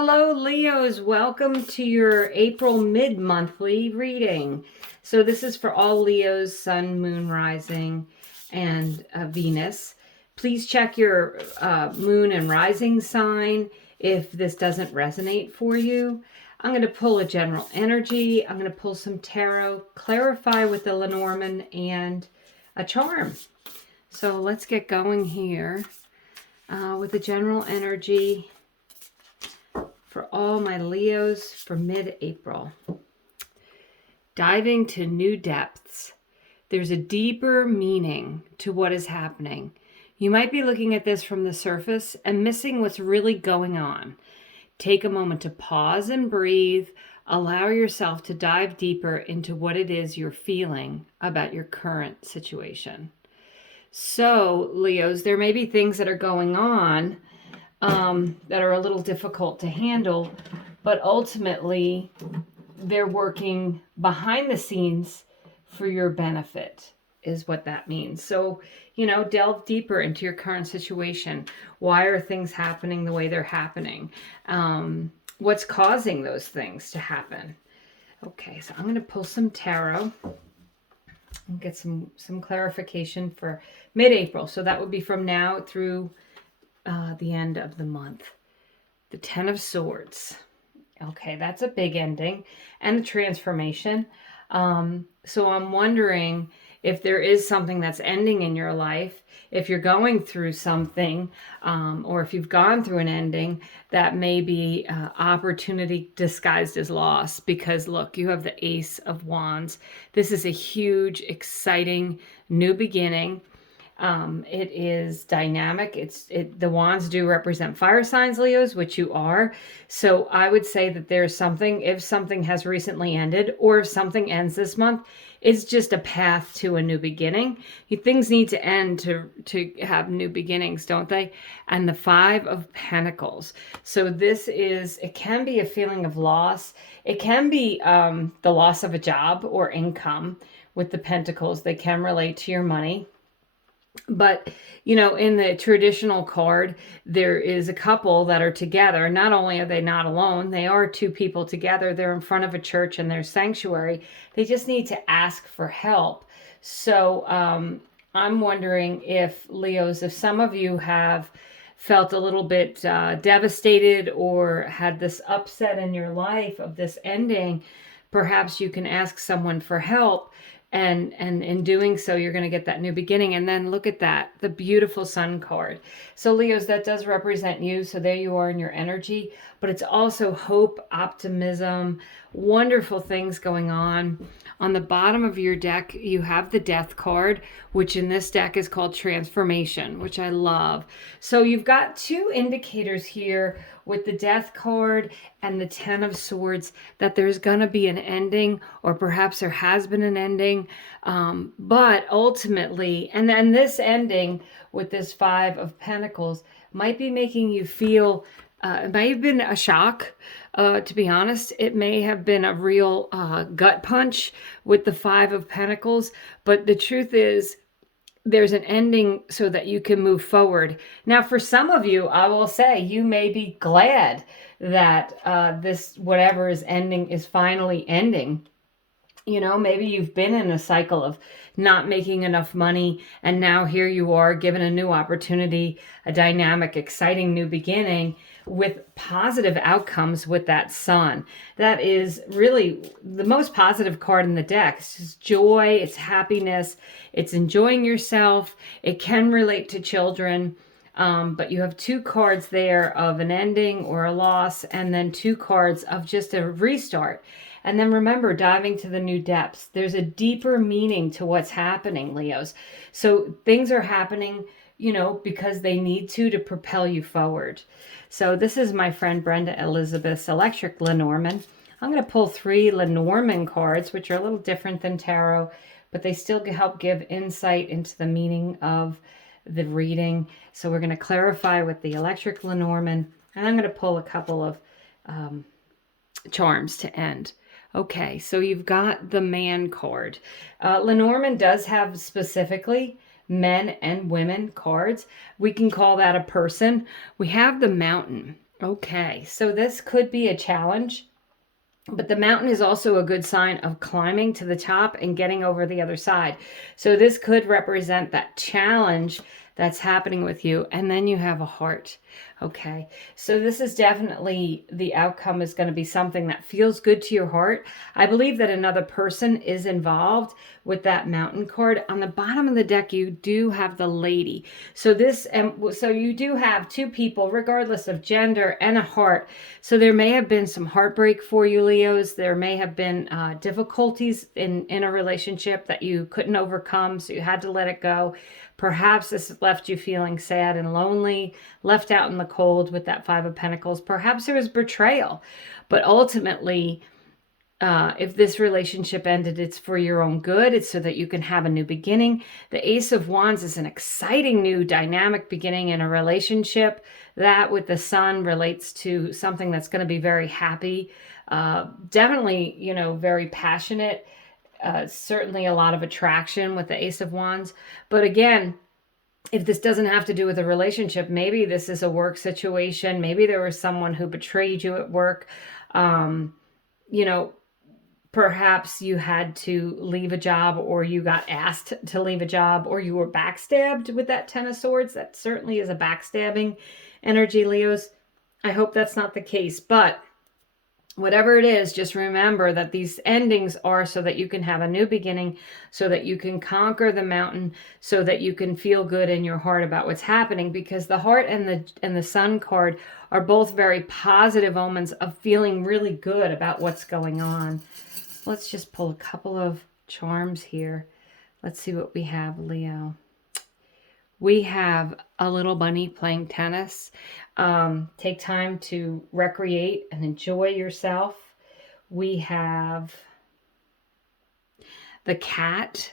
Hello, Leos. Welcome to your April mid-monthly reading. So this is for all Leos, Sun, Moon, Rising, and Venus. Please check your Moon and Rising sign if this doesn't resonate for you. I'm going to pull a general energy. I'm going to pull some tarot, clarify with the Lenormand, and a charm. So let's get going here with the general energy for all my Leos for mid-April. Diving to new depths. There's a deeper meaning to what is happening. You might be looking at this from the surface and missing what's really going on. Take a moment to pause and breathe. Allow yourself to dive deeper into what it is you're feeling about your current situation. So, Leos, there may be things that are going on that are a little difficult to handle, but ultimately they're working behind the scenes for your benefit, is what that means. So, delve deeper into your current situation. Why are things happening the way they're happening? What's causing those things to happen? Okay, so I'm going to pull some tarot and get some clarification for mid-April. So that would be from now through the end of the month. The Ten of Swords. Okay, that's a big ending and a transformation. So I'm wondering if there is something that's ending in your life, if you're going through something, or if you've gone through an ending, that may be opportunity disguised as loss. Because look, you have the Ace of Wands. This is a huge, exciting new beginning. It is dynamic. The wands do represent fire signs, Leos, which you are. So I would say that there's something, if something has recently ended, or if something ends this month, it's just a path to a new beginning. Things need to end to have new beginnings, don't they? And the Five of Pentacles. So it can be a feeling of loss. It can be the loss of a job or income. With the Pentacles, they can relate to your money. But, in the traditional card, there is a couple that are together. Not only are they not alone, they are two people together. They're in front of a church in their sanctuary. They just need to ask for help. So I'm wondering if, Leos, if some of you have felt a little bit devastated or had this upset in your life of this ending, perhaps you can ask someone for help. And in doing so, you're going to get that new beginning. And then look at that, the beautiful Sun card. So Leos, that does represent you. So there you are in your energy, but it's also hope, optimism, wonderful things going on. On the bottom of your deck, you have the Death card, which in this deck is called Transformation, which I love. So you've got two indicators here with the Death card and the Ten of Swords that there's going to be an ending, or perhaps there has been an ending. But ultimately, and then this ending with this Five of Pentacles might be making you feel, it may have been a shock. To be honest, it may have been a real gut punch with the Five of Pentacles. But the truth is, there's an ending so that you can move forward. Now, for some of you, I will say you may be glad that this, whatever is ending, is finally ending. Maybe you've been in a cycle of not making enough money, and now here you are given a new opportunity, a dynamic, exciting new beginning with positive outcomes with that Sun. That is really the most positive card in the deck. It's just joy, it's happiness, it's enjoying yourself. It can relate to children, but you have two cards there of an ending or a loss, and then two cards of just a restart. And then remember, diving to the new depths. There's a deeper meaning to what's happening, Leos. So things are happening, because they need to propel you forward. So this is my friend Brenda Elizabeth's Electric Lenormand. I'm going to pull 3 Lenormand cards, which are a little different than tarot, but they still help give insight into the meaning of the reading. So we're going to clarify with the Electric Lenormand, and I'm going to pull a couple of charms to end. Okay, so you've got the Man card. Lenormand does have specifically men and women cards. We can call that a person. We have the Mountain. Okay, so this could be a challenge, but the mountain is also a good sign of climbing to the top and getting over the other side. So this could represent that challenge that's happening with you. And then you have a heart. Okay, so this is definitely, the outcome is going to be something that feels good to your heart. I believe that another person is involved with that mountain card. On the bottom of the deck, you do have the lady. So so you do have two people, regardless of gender, and a heart. So there may have been some heartbreak for you, Leos. There may have been difficulties in a relationship that you couldn't overcome, so you had to let it go. Perhaps this left you feeling sad and lonely, left out in the cold with that Five of Pentacles. Perhaps there was betrayal. But ultimately, if this relationship ended, it's for your own good. It's so that you can have a new beginning. The Ace of Wands is an exciting new dynamic beginning in a relationship. That with the Sun relates to something that's going to be very happy. Definitely, very passionate. Certainly a lot of attraction with the Ace of Wands. But again, if this doesn't have to do with a relationship, maybe this is a work situation. Maybe there was someone who betrayed you at work. Perhaps you had to leave a job, or you got asked to leave a job, or you were backstabbed with that Ten of Swords. That certainly is a backstabbing energy, Leos. I hope that's not the case, but whatever it is, just remember that these endings are so that you can have a new beginning, so that you can conquer the mountain, so that you can feel good in your heart about what's happening, because the heart and the Sun card are both very positive omens of feeling really good about what's going on. Let's just pull a couple of charms here. Let's see what we have, Leo. We have a little bunny playing tennis. Take time to recreate and enjoy yourself. We have the cat.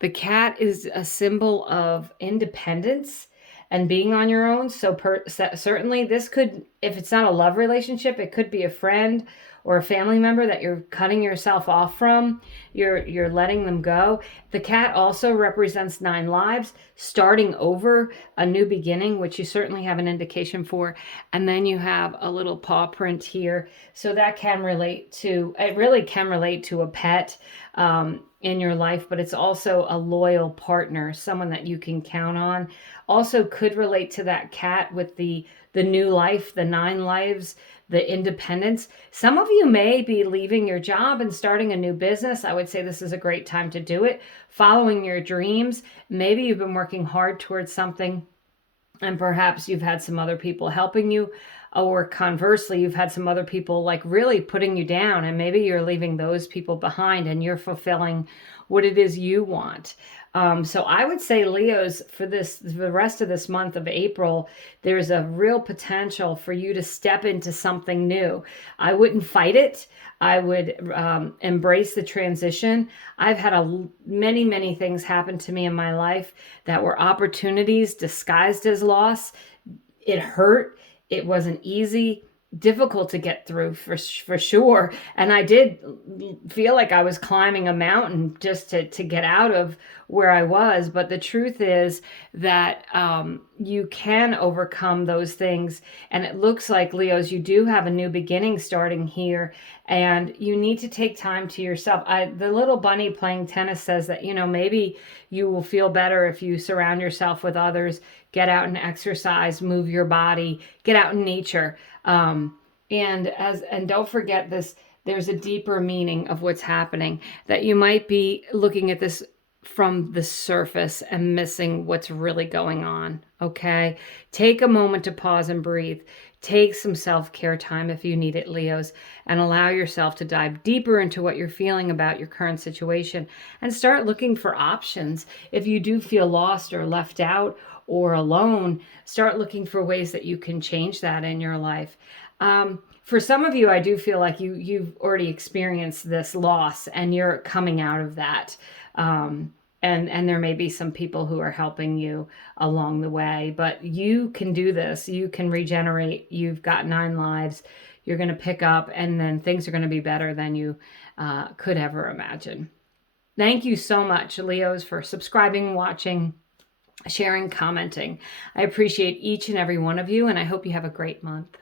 The cat is a symbol of independence and being on your own. So certainly this could, if it's not a love relationship, it could be a friend or a family member that you're cutting yourself off from. You're letting them go. The cat also represents 9 lives, starting over, a new beginning, which you certainly have an indication for. And then you have a little paw print here. So that can relate to, it really can relate to a pet in your life, but it's also a loyal partner, someone that you can count on. Also could relate to that cat with the new life, the 9 lives, the independence. Some of you may be leaving your job and starting a new business. I would say this is a great time to do it. Following your dreams. Maybe you've been working hard towards something, and perhaps you've had some other people helping you, or conversely, you've had some other people like really putting you down, and maybe you're leaving those people behind and you're fulfilling what it is you want. So I would say, Leos, for the rest of this month of April, there's a real potential for you to step into something new. I wouldn't fight it. I would embrace the transition. I've had many things happen to me in my life that were opportunities disguised as loss. It hurt. It wasn't easy. Difficult to get through for sure. And I did feel like I was climbing a mountain just to get out of where I was. But the truth is that you can overcome those things. And it looks like, Leos, you do have a new beginning starting here. And you need to take time to yourself. The little bunny playing tennis says that, maybe you will feel better if you surround yourself with others, get out and exercise, move your body, get out in nature. And don't forget this, there's a deeper meaning of what's happening, that you might be looking at this from the surface and missing what's really going on. Okay. Take a moment to pause and breathe. Take some self-care time if you need it, Leos, and allow yourself to dive deeper into what you're feeling about your current situation and start looking for options. If you do feel lost or left out or alone, start looking for ways that you can change that in your life. For some of you, I do feel like you've already experienced this loss and you're coming out of that. And there may be some people who are helping you along the way, but you can do this. You can regenerate. You've got 9 lives. You're going to pick up, and then things are going to be better than you could ever imagine. Thank you so much, Leos, for subscribing, watching, sharing, commenting. I appreciate each and every one of you, and I hope you have a great month.